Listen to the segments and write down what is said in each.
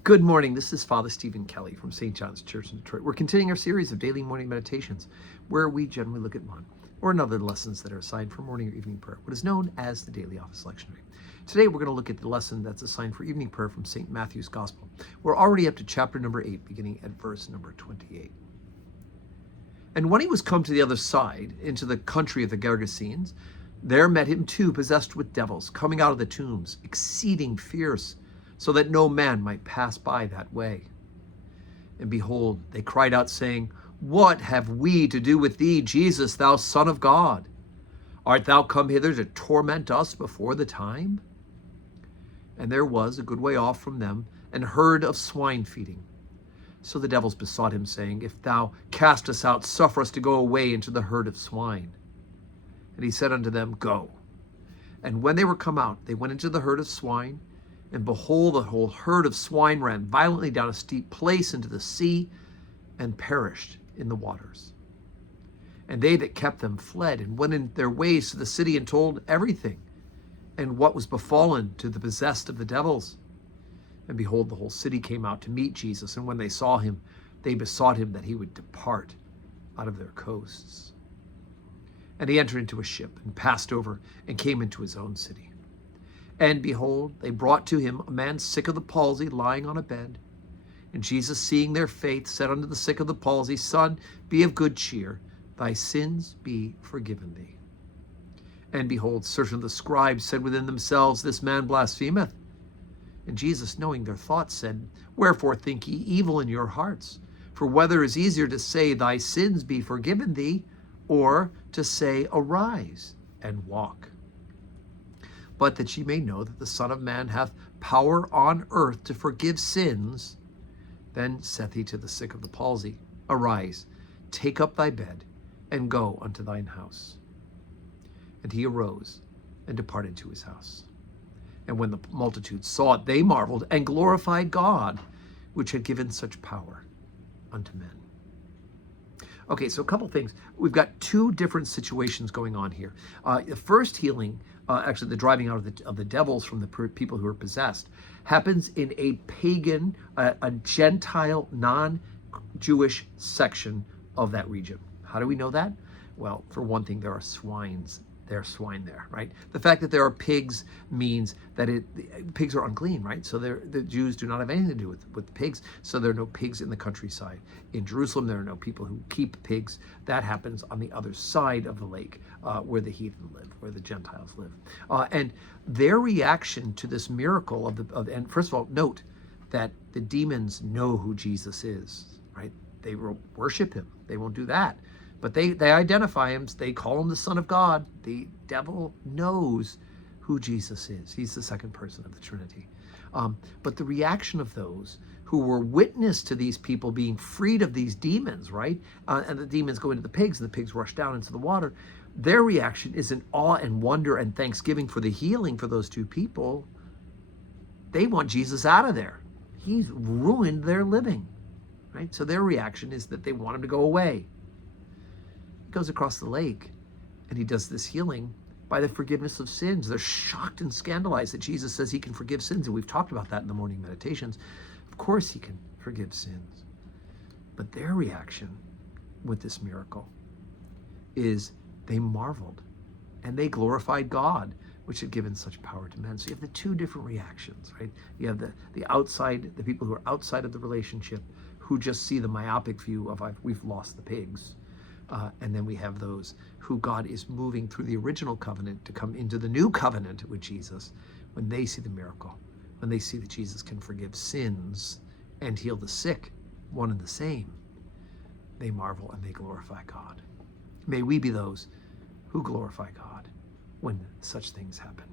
Good morning. This is Father Stephen Kelly from St. John's Church in Detroit. We're continuing our series of daily morning meditations where we generally look at one or another lessons that are assigned for morning or evening prayer, what is known as the daily office lectionary. Today we're going to look at the lesson that's assigned for evening prayer from St. Matthew's Gospel. We're already up to chapter number 8, beginning at verse number 28. And when he was come to the other side, into the country of the Gergesenes, there met him two possessed with devils, coming out of the tombs, exceeding fierce, so that no man might pass by that way. And behold, they cried out, saying, What have we to do with thee, Jesus, thou Son of God? Art thou come hither to torment us before the time? And there was, a good way off from them, an herd of swine feeding. So the devils besought him, saying, If thou cast us out, suffer us to go away into the herd of swine. And he said unto them, Go. And when they were come out, they went into the herd of swine, and behold, the whole herd of swine ran violently down a steep place into the sea, and perished in the waters. And they that kept them fled, and went in their ways to the city, and told everything, and what was befallen to the possessed of the devils. And behold, the whole city came out to meet Jesus, and when they saw him, they besought him that he would depart out of their coasts. And he entered into a ship, and passed over, and came into his own city. And behold, they brought to him a man sick of the palsy, lying on a bed. And Jesus, seeing their faith, said unto the sick of the palsy, Son, be of good cheer, thy sins be forgiven thee. And behold, certain of the scribes said within themselves, This man blasphemeth. And Jesus, knowing their thoughts, said, Wherefore think ye evil in your hearts? For whether is easier to say, Thy sins be forgiven thee, or to say, Arise and walk? But that ye may know that the Son of Man hath power on earth to forgive sins, then saith he to the sick of the palsy, Arise, take up thy bed, and go unto thine house. And he arose, and departed to his house. And when the multitude saw it, they marveled, and glorified God, which had given such power unto men. Okay, so a couple things. We've got two different situations going on here. The first healing, actually the driving out of the devils from the people who are possessed, happens in a pagan, a Gentile, non-Jewish section of that region. How do we know that? Well, for one thing, there are swine there, right? The fact that there are pigs means that pigs are unclean, right? So the Jews do not have anything to do with pigs, so there are no pigs in the countryside. In Jerusalem, there are no people who keep pigs. That happens on the other side of the lake, where the heathen live, where the Gentiles live. And their reaction to this miracle and first of all, note that the demons know who Jesus is, right? They will worship him. They won't do that. But they identify him. They call him the Son of God. The devil knows who Jesus is. He's the second person of the Trinity. But the reaction of those who were witness to these people being freed of these demons, right? And the demons go into the pigs, and the pigs rush down into the water. Their reaction is in awe and wonder and thanksgiving for the healing for those two people. They want Jesus out of there. He's ruined their living, right? So their reaction is that they want him to go away. Goes across the lake, and he does this healing by the forgiveness of sins. They're shocked and scandalized that Jesus says he can forgive sins, and we've talked about that in the morning meditations. Of course he can forgive sins. But their reaction with this miracle is they marveled, and they glorified God, which had given such power to men. So you have the two different reactions, right? You have the outside, the people who are outside of the relationship, who just see the myopic view of we've lost the pigs. And then we have those who God is moving through the original covenant to come into the new covenant with Jesus. When they see the miracle, when they see that Jesus can forgive sins and heal the sick, one and the same, they marvel and they glorify God. May we be those who glorify God when such things happen.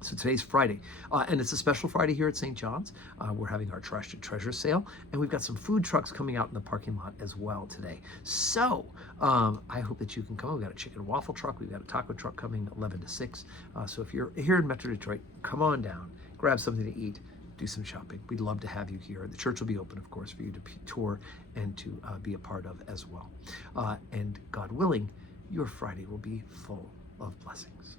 So today's Friday, and it's a special Friday here at St. John's. We're having our Trash to Treasure sale, and we've got some food trucks coming out in the parking lot as well today. So I hope that you can come. We've got a chicken and waffle truck. We've got a taco truck coming 11 to 6. So if you're here in Metro Detroit, come on down, grab something to eat, do some shopping. We'd love to have you here. The church will be open, of course, for you to tour and to be a part of as well. And God willing, your Friday will be full of blessings.